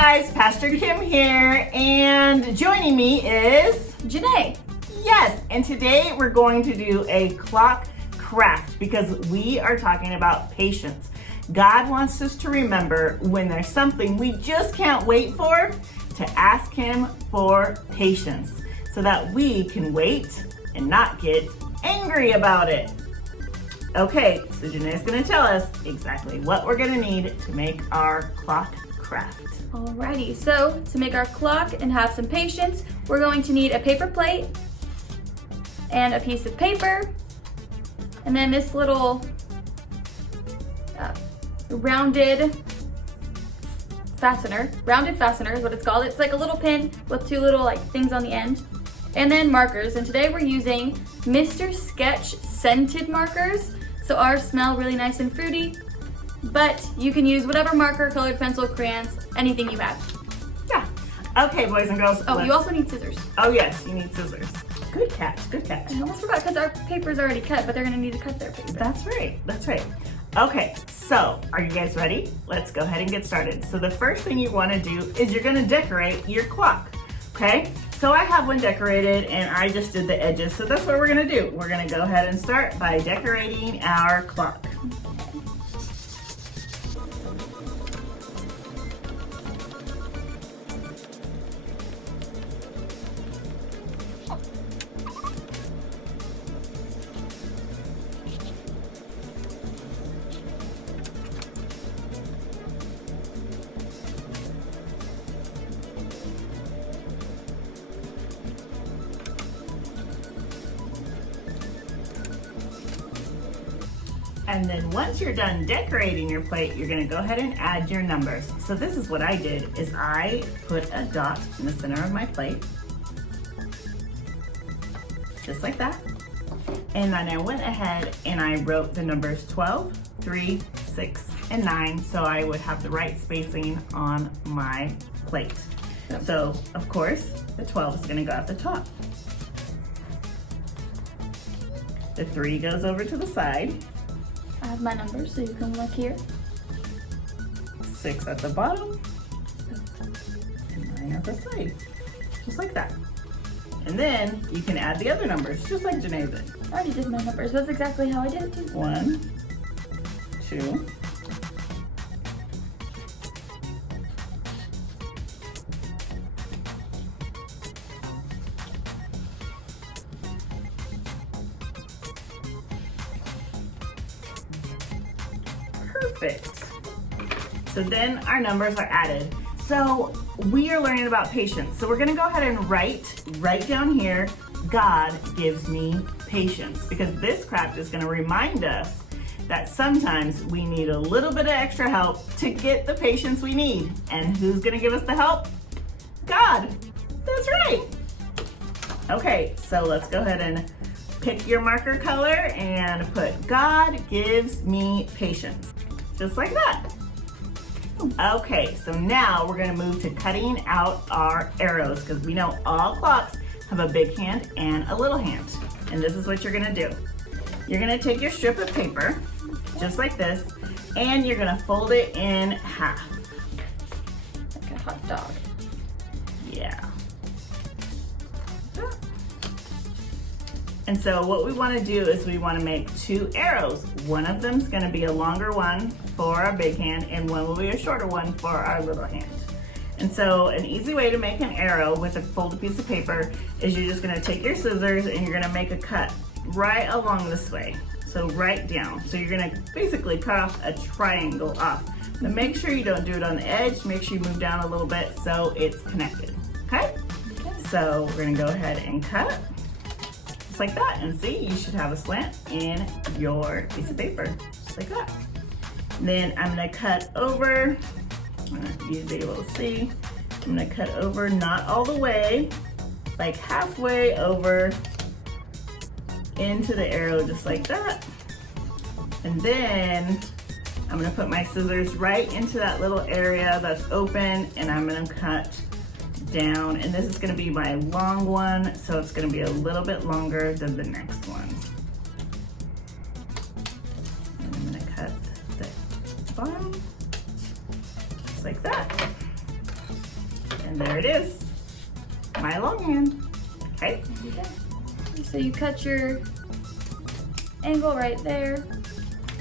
guys, Pastor Kim here, and joining me is Janae. Yes, and today we're going to do a clock craft because we are talking about patience. God wants us to remember when there's something we just can't wait for, to ask Him for patience so that we can wait and not get angry about it. Okay, so Janae's going to tell us exactly what we're going to need to make our clock craft. Alrighty, so to make our clock and have some patience, we're going to need a paper plate and a piece of paper, and then this little rounded fastener is what it's called. It's like a little pin with two little things on the end, and then markers. And today we're using Mr. Sketch scented markers, so ours smell really nice and fruity, but you can use whatever marker, colored pencil, crayons, anything you have. Yeah. Okay, boys and girls. Oh, you also need scissors. Oh yes, you need scissors. Good catch, good catch. I almost forgot because our paper's already cut, but they're gonna need to cut their paper. That's right, that's right. Okay, so are you guys ready? Let's go ahead and get started. So the first thing you wanna do is you're gonna decorate your clock, okay? So I have one decorated and I just did the edges, so that's what we're gonna do. We're gonna go ahead and start by decorating our clock. And then once you're done decorating your plate, you're gonna go ahead and add your numbers. So this is what I did, is I put a dot in the center of my plate, just like that. And then I went ahead and I wrote the numbers 12, 3, 6, and 9, so I would have the right spacing on my plate. So of course, the 12 is gonna go at the top. The 3 goes over to the side. I have my numbers, so you can look here. 6 at the bottom, and 9 at the side, just like that. And then you can add the other numbers, just like Janae did. I already did my numbers. That's exactly how I did it too. 1, 2, 6. So then our numbers are added. So we are learning about patience. So we're gonna go ahead and write down here, God gives me patience, because this craft is gonna remind us that sometimes we need a little bit of extra help to get the patience we need. And who's gonna give us the help? God, that's right. Okay, so let's go ahead and pick your marker color and put God gives me patience. Just like that. Okay, so now we're gonna move to cutting out our arrows, because we know all clocks have a big hand and a little hand. And this is what you're gonna do. You're gonna take your strip of paper, just like this, and you're gonna fold it in half. Like a hot dog. Yeah. And so what we want to do is we want to make 2 arrows. One of them is going to be a longer one for our big hand, and one will be a shorter one for our little hand. And so an easy way to make an arrow with a folded piece of paper is you're just going to take your scissors and you're going to make a cut right along this way. So right down. So you're going to basically cut off a triangle off. But make sure you don't do it on the edge. Make sure you move down a little bit so it's connected. Okay? So we're going to go ahead and cut. Like that, and see, you should have a slant in your piece of paper, just like that. And then I'm gonna cut over, you'll be able to see, I'm gonna cut over, not all the way, like halfway over into the arrow, just like that. And then I'm gonna put my scissors right into that little area that's open, and I'm gonna cut down, and this is going to be my long one, so it's going to be a little bit longer than the next one. And I'm going to cut the bottom just like that. there it is. My long hand. Okay. There you go. So you cut your angle right there.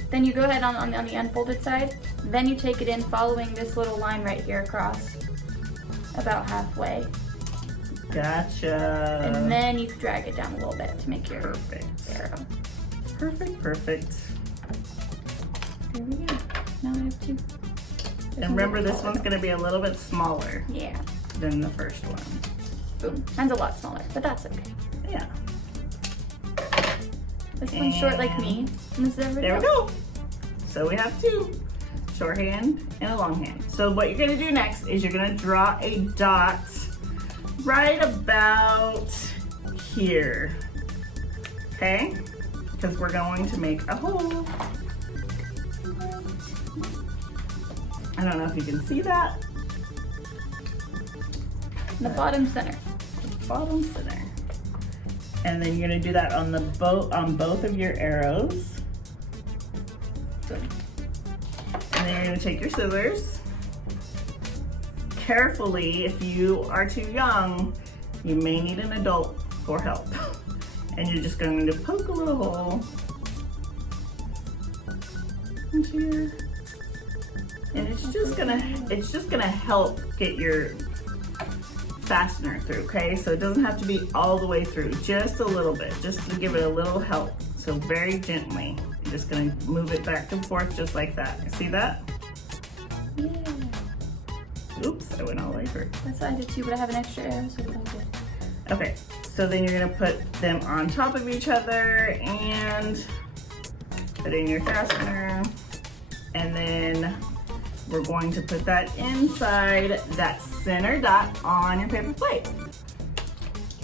Then you go ahead on the unfolded side. Then you take it in following this little line right here across, about halfway. Gotcha. And then you can drag it down a little bit to make your Perfect. arrow. Perfect, perfect. There we go. Now I have two. And remember, this one's gonna be a little bit smaller Yeah. than the first one. Boom. Mine's a lot smaller, but that's okay. Yeah. This one's short like me. And this is everybody There we else. go. So we have two, shorthand and a longhand. So what you're gonna do next is you're gonna draw a dot right about here, okay? Because we're going to make a hole. I don't know if you can see that. In the bottom center. Bottom center. And then you're gonna do that on both of your arrows. Good. And then you're gonna take your scissors. Carefully, if you are too young, you may need an adult for help. And you're just going to poke a little hole into your, and it's just gonna help get your fastener through, okay? So it doesn't have to be all the way through, just a little bit, just to give it a little help. So very gently, you're just gonna move it back and forth just like that. See that? Yeah. Oops, I went all the way through. That's what I did too, but I have an extra arrow, so it's all good. Okay, so then you're gonna put them on top of each other and put in your fastener. And then we're going to put that inside that center dot on your paper plate.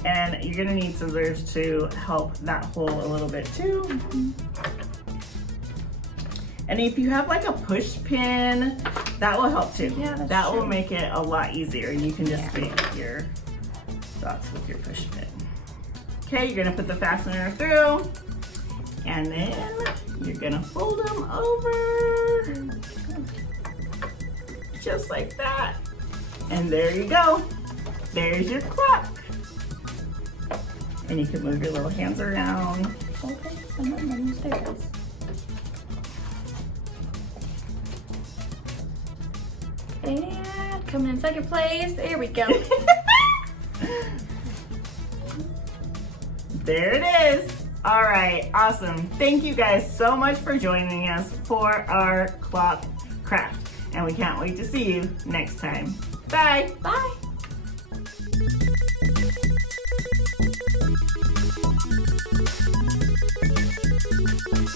And you're gonna need scissors to help that hole a little bit too. And if you have like a push pin, that will help too. Yeah, that's that will true. make it a lot easier. And you can just make your dots with your push pin. Okay, you're gonna put the fastener through, and then you're gonna fold them over, just like that. And there you go. There's your clock. And you can move your little hands around. Okay, I'm not almost there, guys. And coming in second place. There we go. There it is. All right, awesome. Thank you guys so much for joining us for our clock craft. And we can't wait to see you next time. Bye. Bye.